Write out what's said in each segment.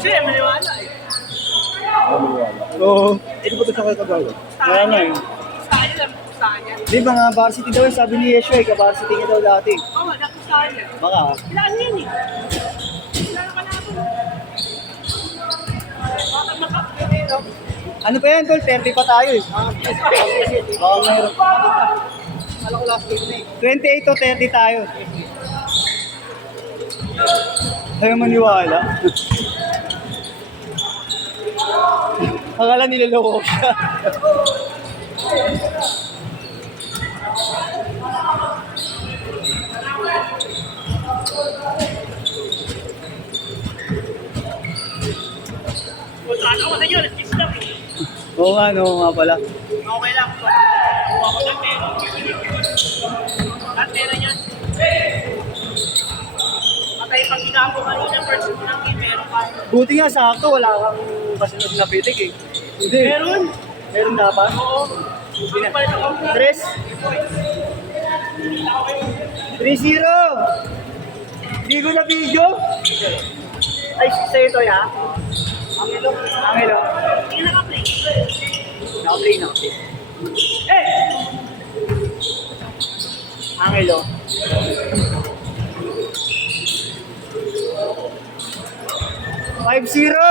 siya, maniwala eh. Oo. Ito po ito sa kagagawa. Kaya nga eh. Saan lang, saan yan? Di ba nga, varsity daw, sabi ni Yeshua eh, ka-varsity niya daw dati. Oo, saan yan? Baka. Ilaan yan eh. Ilaan ka natin. Bakit makakapit ito? Ano pa yan, tol? 30 pa tayo eh. Baka mayroon. Alam ko last week na eh. 28 to 30 tayo. Ayaw maniwala. Akala niloloko ko siya. Ano ko sa inyo, let's lang eh. Oo nga, no, nga pala. Okay lang. Kuha ko ng pera. Lahat pera niyan. Patay pag ginako kanina, first mo ng meron ka. Buti nga, sakto, wala kang kasunod na pitik eh. Hindi. Meron? Meron dapat? Oo. Hindi na. Ang palit ako. 3. 3-0! Hindi ko na video. Ay, sa'yo to ya? Angelo. Angelo. Hindi naka-play. Naka-play, naka-play. Eh! Angelo. Five zero.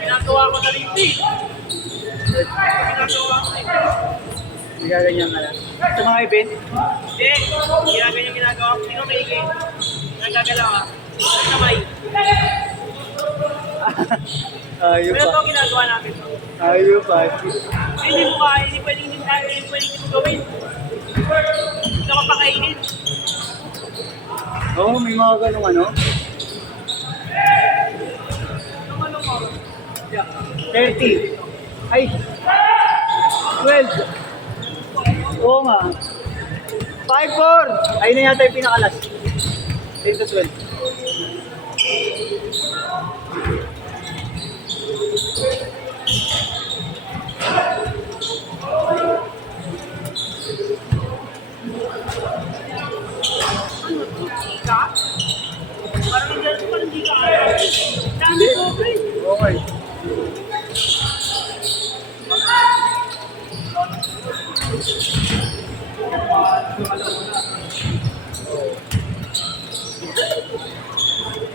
Ginagawa ko na rin eh. Ginagawa ko eh. Hindi ka ganyan ka lang. Sa mga event, Hindi. Ginagawa ko. Sino may igay? Nagagalaw ah. Ano kamay? ayun Pero ito pa. ginagawa namin. Ayun pa. Hindi mo kaya, hindi pwedeng hindi tayo, hindi pwedeng hindi mo gawin. Hindi ako pakainin. Oo, may mga ganong ano. Ano mo? 30. Ay! 12. Oo nga. 5-4. Ayun na yata yung pinakalas. 10 to 12. Ka? Parang hindi ka ayaw. Dami ko, pre. Okay.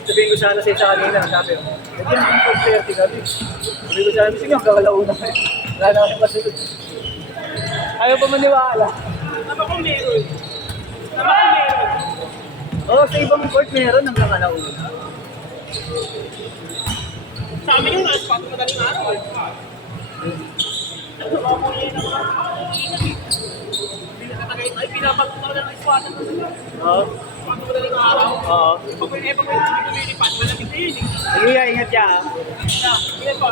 Sabihin ko sana sa isa kanina, sabi ko, hindi naman po 30 kami. Sabihin ko sana, sige, kakalauna kayo. Wala na kasi masunod. Ayaw pa maniwala. Tama kung meron. Tama kung meron. Oo, sa ibang court meron hanggang alauna. Sa amin yung alas 4 madaling araw. Ay, pinapagpunta na ng iswatan. Oo. 4 madaling araw. Oo. Pag may lumilipad, malamig na yun eh. Sige, ingat siya. Yan pa.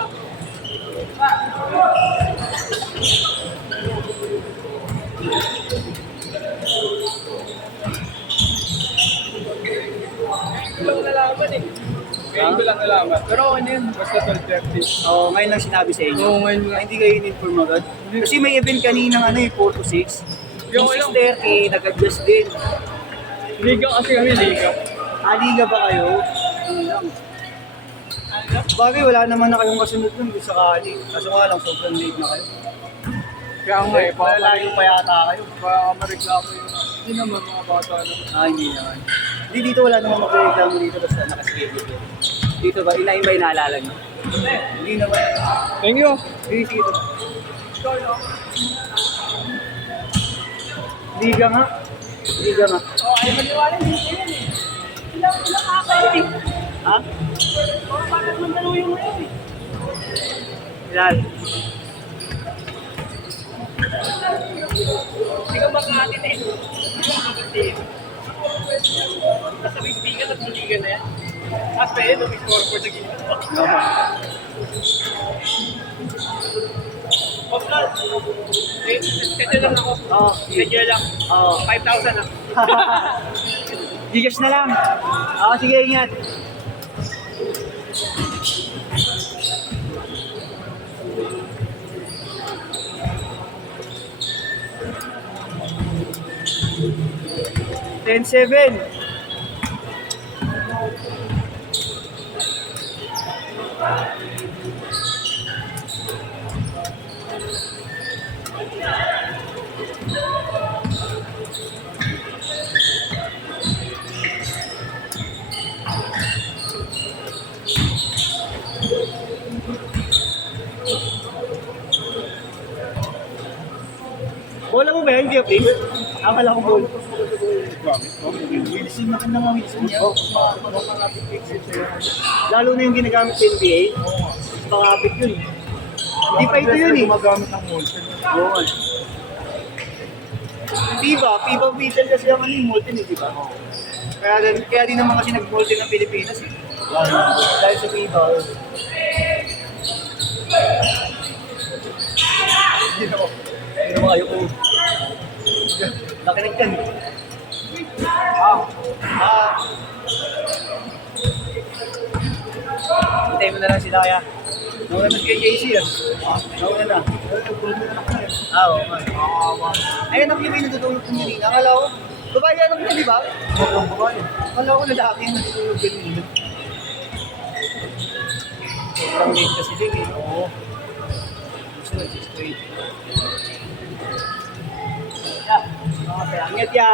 Walang nalaman eh. Ngayon ko lang nalaman. Pero okay na yun. Basta 12:30. Oo, ngayon lang sinabi sa inyo. Oo, ngayon lang. Ay, hindi kayo in-inform agad. Kasi may event kaninang ano eh, 4 to 6. Yung Okay lang. 6:30, nag-adjust din. Liga kasi kami, liga. Liga ba kayo? Yun lang. Bagay, wala naman na kayong kasunod nun kung sakali. Kaso nga lang, sobrang late na kayo. Kaya nga eh, Malalayo pa yata kayo. baka mareklamo yun. Hindi naman mga bata naman. Hindi naman. Hindi dito wala naman magreklamo dito basta nakaschedule yun. Dito ba, inahin ba inaalala nyo? Hindi naman. Thank you. Hindi dito. Liga nga. Liga nga. Ay, maniwala, hindi ko yan eh. Ilang kakain eh. Ha? Bakit mandalo yung ngayon eh? Ilan? Hindi ka makakatin eh. Hindi. Basta may bigan at buligan na yan. Mas pa yun, may scoreboard na gilid. Oplad. Schedule lang ako. Oo. Schedule lang. Oo. 5,000 lang. Gigas na lang. Sige, ingat. 10-7. Bola mo ba yan, Jeffrey? Akala ko bola. Wilson, maganda nga Wilson niya. Lalo na yung ginagamit sa NBA. Pakapit yun. Hindi pa ito yun eh. Gumagamit ng Molten. Oo. FIBA Beetle kasi ang ano yung Molten eh, di ba? Kaya din naman kasi nag-Molten ng Pilipinas eh. Dahil sa FIBA. Hindi naman kayo ko. Nakinig ka eh. Hintayin mo na lang sila kaya. Nauna na si JC ah. Nauna na. Oo man. Ayun ang yung natutulog ko nila. Akala ko, babae anak niya, di ba? Oo, babae. Akala ko lalaki yung natutulog ganun. Sobrang late kasi din eh. Oo. Gusto na, 6-8. Ingat ya.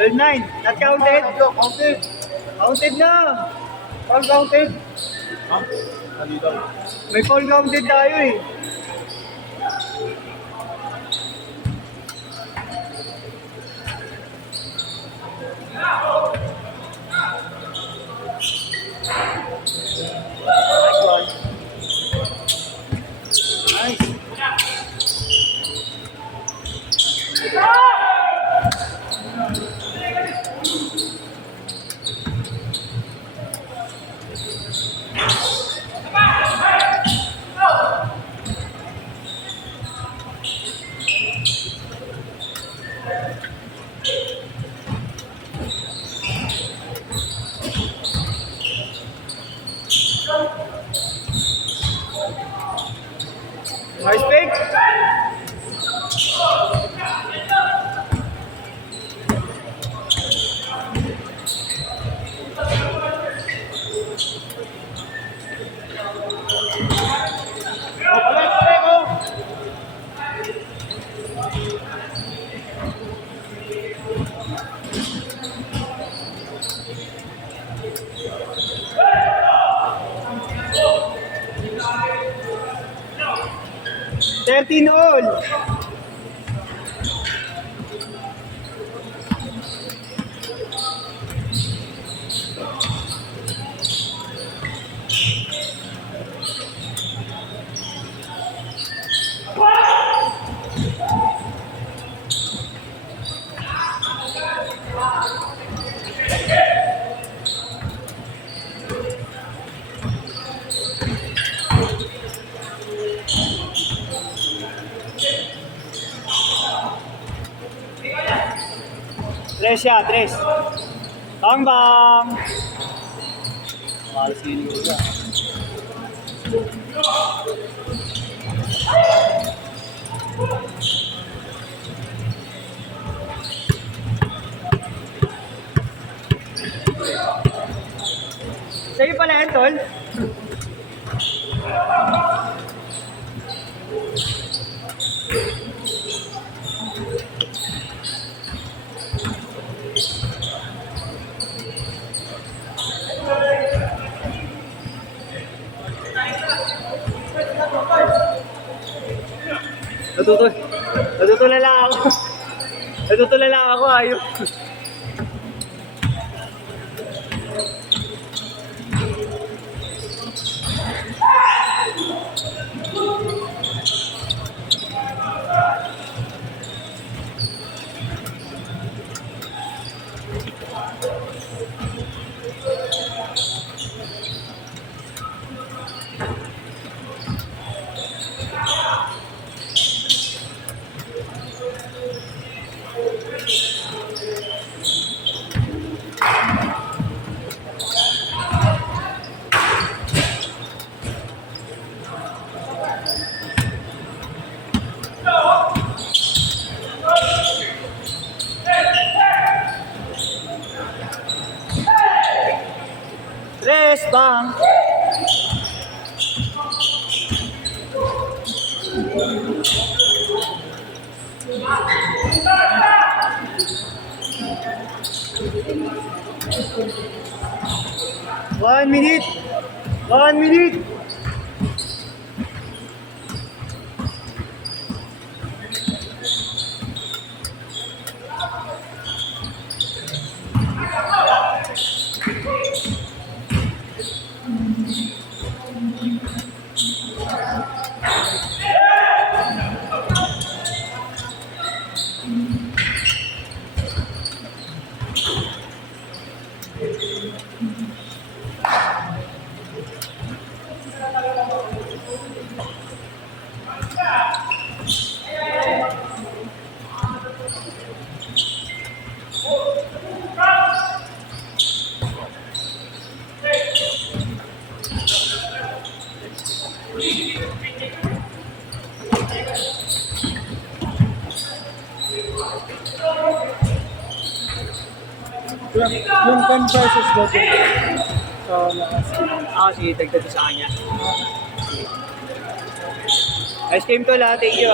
Well, 9, not counted. Counted. Counted na. All counted. Ha? Hindi daw. May full counted tayo eh. Nice one. Nice. Nice pick. Thirteen all. Tres siya, tres. Bang bang. Malas yun yung ulo. Sa'yo pala yan, tol. Natutulala ako. Natutulala ako, ayun. Rest, bang! One minute! 1 minute! Yung 10 pesos ba dyan? Sa lakas. Sige, dagdag ko sa kanya. Ice cream to lahat, thank you